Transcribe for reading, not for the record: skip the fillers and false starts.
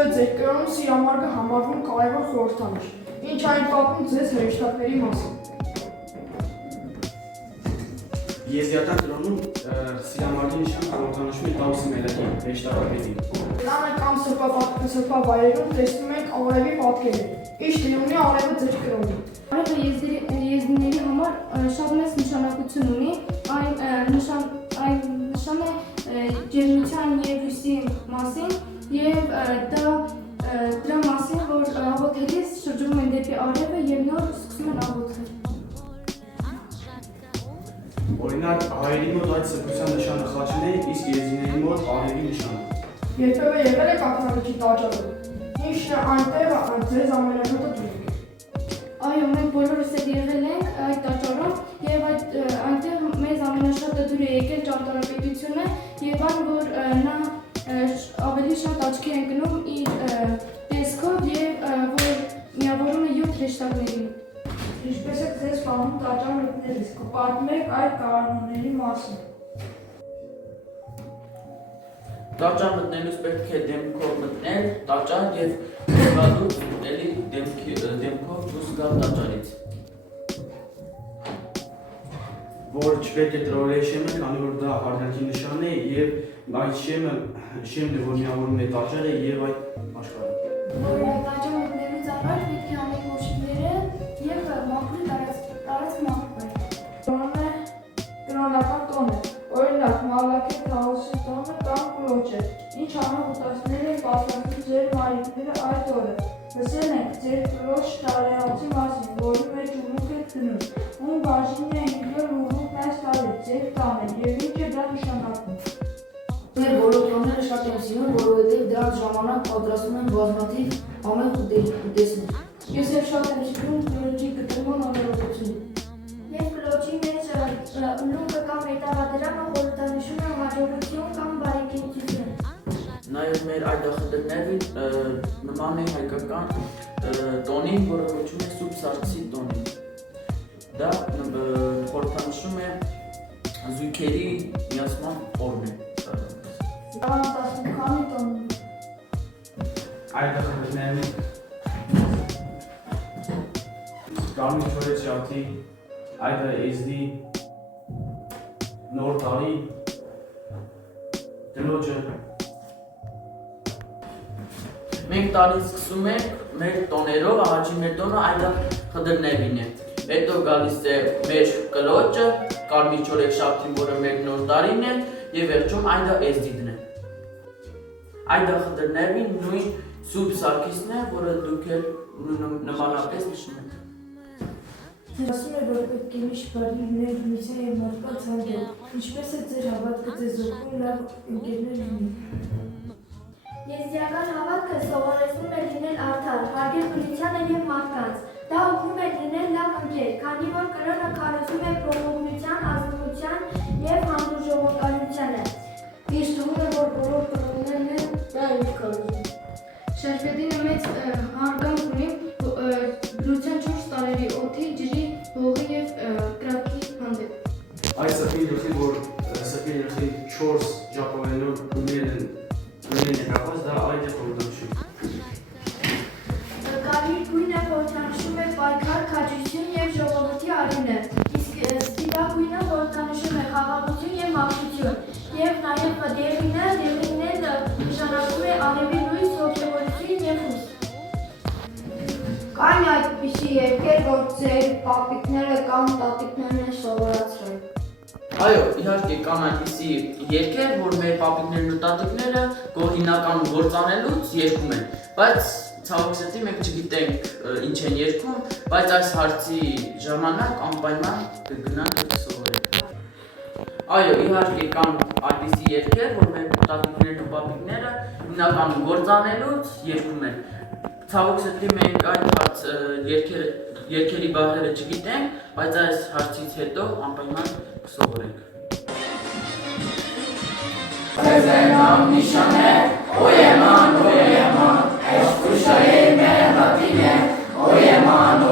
Ինչու է ձեր կրոնում սիրամարգը համարվում կարևոր խորհրդանիշ, ինչ այն պատմում ձեզ հրեշտակների մասին։ Եզիական կրոնում սիրամարգի նշանը խորհրդանշում է տավուսի մելակի հրեշտակապետին։ Տանը կամ սրբավայրերում տեսնում ենք արևի պատկերը, ինչ դեր ունի արևը ձեր կրոնում։ Արևը եզդիների համար շատ մեծ նշանակություն ունի, այն նշան է ջերմության և հույսի մասին և դրա մասին, որ աղոթելիս շրջում են դեպի արևը և նոր սկսում են աղոթել։ Օրինակ, հայերի մոտ այդ սրբության նշանը խաչն է, իսկ եզդիների մոտ արևի նշանը։ Երբևէ եղել եք ակնավիճի տաճարում, ինչն է այնտեղ ձեզ ամենաշատը դուր եք։ Այո, մենք բոլորս էլ եղել ենք այդ տաճարում և այնտեղ մեզ ամենաշատը դուր է եկել ճարտարապետությունը և այն, որ նա ավելի շատ աչքի է ընկնում իր տեսքով և որ միավորում է 7 հրեշտակներին։ Ինչպես եք ձեզ պահում տաճար մտնելիս, կպատմեք այդ կանոնների մասին։ Տաճար մտնելուց պետք է դեմքով մտնել տաճար և գալուց էլի դեմքով դուրս գալ տաճարից։ Որ չպետք է տրորել շեմը, քանի որ դա հարգանքի նշան է և այդ շեմն է, որ միավորում է տաճարը և այդ աշխարհը։ Տաճար մտնելուց առաջ պետք է անել կոշիկները և մաքրել տարածքը մաքրել։ Տոնը կրոնական տոն է, օրինակ Մալաքի Թաոսի տոնը կամ կլոճը, ինչ անողտասներ են պատրաստում ձեր մայրիկները այդ օրը։ Լսել ենք ձեր կլոճ տարեհացի մասին, որի մեջ ուռուկ եք դնում, ում բաժին է ընկնել ուռուկն այս տարի, ձեր տանը, և ինչ է դա նշանակում։ Մեր բոլոր տոները շատ եմ սիրում, որովհետև դրանց ժամանակ պատրաստում են բազմաթիվ ամեն ուտեստներ։ Ես էլ շատ եմ սիրում կլոճի կտրման անորոշությունը։ Եվ կլոճի մեջ լուկը կամ մետաղադրամը խորհրդանշում է հաջողություն կամ բարեկեցություն։ Նաև մեր այդախնդրներին նման է հայկական տոնին, որը կոչվում է Սուրբ Սարգսի տոնին։ Դա խորհրդանշում է զույգերի միացման օրն է։ Քանի տոն։ Այդախնդրներին Կարմիր չորեչյաթի, այդ եզդի նոր տարի, կլոճը։ Մենք տարին սկսում ենք մեր տոներով, առաջին մեր տոնը այդախնդրներին է։ Հետո գալիս է մեր կլոճը, կարմիր չորեքշաբթին, որը մեր նոր տարին է, և վերջում այդախեզդիդն է։ Այդախնդրներին նույն Սուրբ Սարգիսն է, որը դուք էլ նմանապես նշում եք։ Ասում է, որ պետք է միշտ բարի լինել միության և մարդկանց հանդեպ, ինչպես է ձեր հավատքը ձեզ օգնում լավ ընկերներ լինել։ Եզդիական հավատքը սովորեցնում է լինել արդար, հարգել բնությանը և մարդկանց։ Դա օգնում է լինել լավ ընկեր, քանի որ կրոնը քարոզում է փոխողության, ազնվության և հանդուրժողականությանը։ Ինձ թվում է, որ բոլոր կրոններն են դա ինչ քարոզում։ Շարֆեդինը մեծ հարգանք ունի բնության 4 տարերի օդի, ջրի, հողի և կրակի հանդեպ։ Այդ սրբի գլխի, որ սրբի գլխի 4 ժապավենով ունեն եկապած, դա այդ է խորհրդանշում։ Կարմիր գույնը խորհրդանշում է պայքար, քաջություն և ժողովրդի արյունը, իսկ սպիտակ գույնը խորհրդանշում է խաղաղություն և մաքրություն, և նաև դեղինն նշանակում է արևի լույս, հոգևորություն և հույս։ Կան այդպիսի երգեր, որ ձեր պապիկները կամ տատիկներն են սովորացրել։ Այո, իհարկե կան այնպիսի երգեր, որ մեր պապիկներն ու տատիկները հիմնականում գործանելուց երգում են, բայց ցավոք սրտի մենք չգիտենք ինչ են երգում, բայց այս հարցի ժամանակ անպայման կգնանք եւ կսովորենք։ Այո, իհարկե կան այնպիսի երգեր, որ մեր տատիկներն ու պապիկները հիմնականում գործանելուց երգում են։ Ցավոք սրտի մենք այդ երգերի բառերը չգիտենք, բայց այս հարցից հետո անպայման կսովորենք։ Prezentăm nișane, oieman, escușa ei me la tine, oieman,